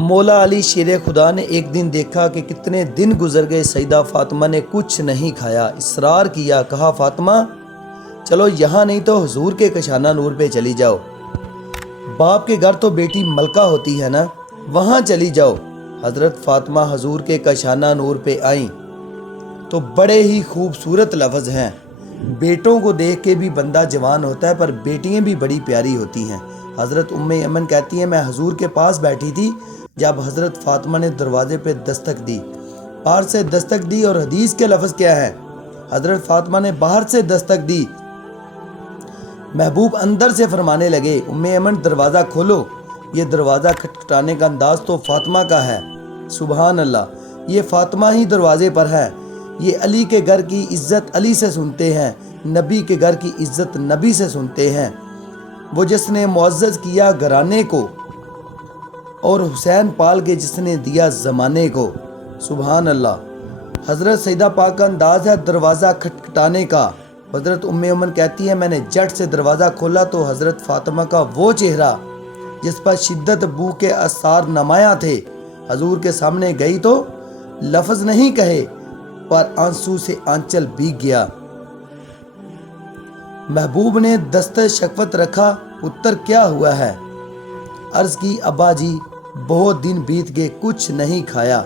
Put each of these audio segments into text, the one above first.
مولا علی شیر خدا نے ایک دن دیکھا کہ کتنے دن گزر گئے، سیدہ فاطمہ نے کچھ نہیں کھایا۔ اصرار کیا، کہا فاطمہ چلو یہاں نہیں تو حضور کے کشانہ نور پہ چلی جاؤ، باپ کے گھر تو بیٹی ملکہ ہوتی ہے نا، وہاں چلی جاؤ۔ حضرت فاطمہ حضور کے کشانہ نور پہ آئیں تو بڑے ہی خوبصورت لفظ ہیں۔ بیٹوں کو دیکھ کے بھی بندہ جوان ہوتا ہے، پر بیٹیاں بھی بڑی پیاری ہوتی ہیں۔ حضرت ام ایمن کہتی ہیں میں حضور کے پاس بیٹھی تھی جب حضرت فاطمہ نے دروازے پہ دستک دی، باہر سے دستک دی، اور حدیث کے لفظ کیا ہے؟ حضرت فاطمہ نے باہر سے دستک دی، محبوب اندر سے فرمانے لگے ام ایمن دروازہ کھولو۔ یہ دروازہ کھٹکھٹانے کا انداز تو فاطمہ کا ہے، سبحان اللہ، یہ فاطمہ ہی دروازے پر ہے۔ یہ علی کے گھر کی عزت علی سے سنتے ہیں، نبی کے گھر کی عزت نبی سے سنتے ہیں۔ وہ جس نے معزز کیا گھرانے کو، اور حسین پال کے جس نے دیا زمانے کو، سبحان اللہ۔ حضرت سیدہ پاک کا انداز ہے دروازہ کھٹکھٹانے کا۔ حضرت ام ایمن کہتی ہے میں نے جٹ سے دروازہ کھولا تو حضرت فاطمہ کا وہ چہرہ جس پر شدت بو کے آثار نمایاں تھے، حضور کے سامنے گئی تو لفظ نہیں کہے پر آنسو سے آنچل بھیگ گیا۔ محبوب نے دست شکوت رکھا، پتر کیا ہوا ہے؟ عرض کی ابا جی بہت دن بیت گئے، کچھ نہیں کھایا،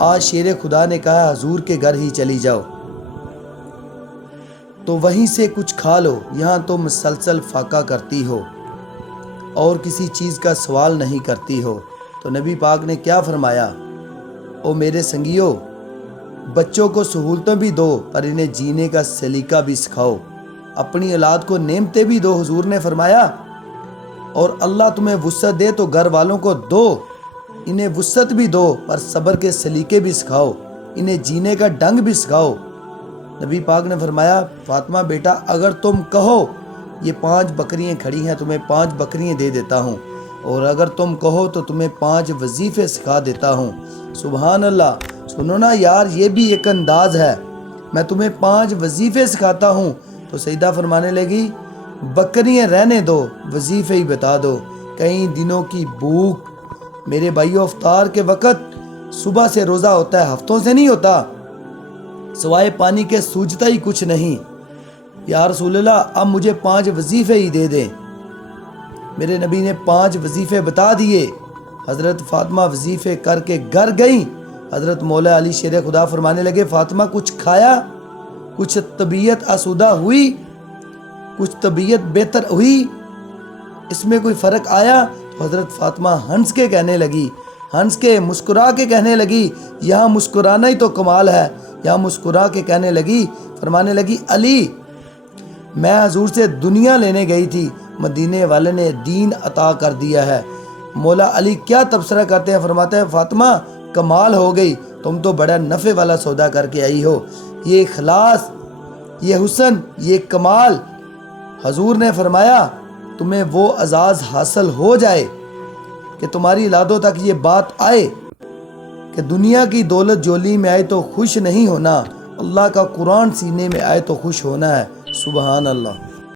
آج شیر خدا نے کہا حضور کے گھر ہی چلی جاؤ تو وہیں سے کچھ کھا لو، یہاں تو مسلسل فاقہ کرتی ہو اور کسی چیز کا سوال نہیں کرتی ہو۔ تو نبی پاک نے کیا فرمایا؟ او میرے سنگیو، بچوں کو سہولتیں بھی دو پر انہیں جینے کا سلیقہ بھی سکھاؤ، اپنی اولاد کو نعمتیں بھی دو، حضور نے فرمایا، اور اللہ تمہیں وسعت دے تو گھر والوں کو دو، انہیں وسعت بھی دو پر صبر کے سلیقے بھی سکھاؤ، انہیں جینے کا ڈنگ بھی سکھاؤ۔ نبی پاک نے فرمایا فاطمہ بیٹا اگر تم کہو یہ 5 بکریاں کھڑی ہیں تمہیں 5 بکریاں دے دیتا ہوں، اور اگر تم کہو تو تمہیں 5 وظیفے سکھا دیتا ہوں۔ سبحان اللہ، سنو نا یار، یہ بھی ایک انداز ہے، میں تمہیں 5 وظیفے سکھاتا ہوں۔ تو سیدہ فرمانے لگی بکریاں رہنے دو، وظیفے ہی بتا دو، کئی دنوں کی بھوک۔ میرے بھائیو، افطار کے وقت صبح سے روزہ ہوتا ہے، ہفتوں سے نہیں ہوتا، سوائے پانی کے سوجتا ہی کچھ نہیں۔ یا رسول اللہ اب مجھے 5 وظیفے ہی دے دیں۔ میرے نبی نے 5 وظیفے بتا دیے۔ حضرت فاطمہ وظیفے کر کے گھر گئیں۔ حضرت مولا علی شیر خدا فرمانے لگے فاطمہ کچھ کھایا؟ کچھ طبیعت آسودہ ہوئی؟ کچھ طبیعت بہتر ہوئی؟ اس میں کوئی فرق آیا؟ تو حضرت فاطمہ ہنس کے کہنے لگی، ہنس کے مسکرا کے کہنے لگی، یہاں مسکرانا ہی تو کمال ہے۔ یہاں مسکرا کے کہنے لگی، فرمانے لگی علی میں حضور سے دنیا لینے گئی تھی، مدینے والے نے دین عطا کر دیا ہے۔ مولا علی کیا تبصرہ کرتے ہیں؟ فرماتے ہیں فاطمہ کمال ہو گئی، تم تو بڑا نفع والا سودا کر کے آئی ہو، یہ اخلاص، یہ حسن، یہ کمال۔ حضور نے فرمایا تمہیں وہ اعزاز حاصل ہو جائے کہ تمہاری اولادوں تک یہ بات آئے کہ دنیا کی دولت جولی میں آئے تو خوش نہیں ہونا، اللہ کا قرآن سینے میں آئے تو خوش ہونا ہے۔ سبحان اللہ۔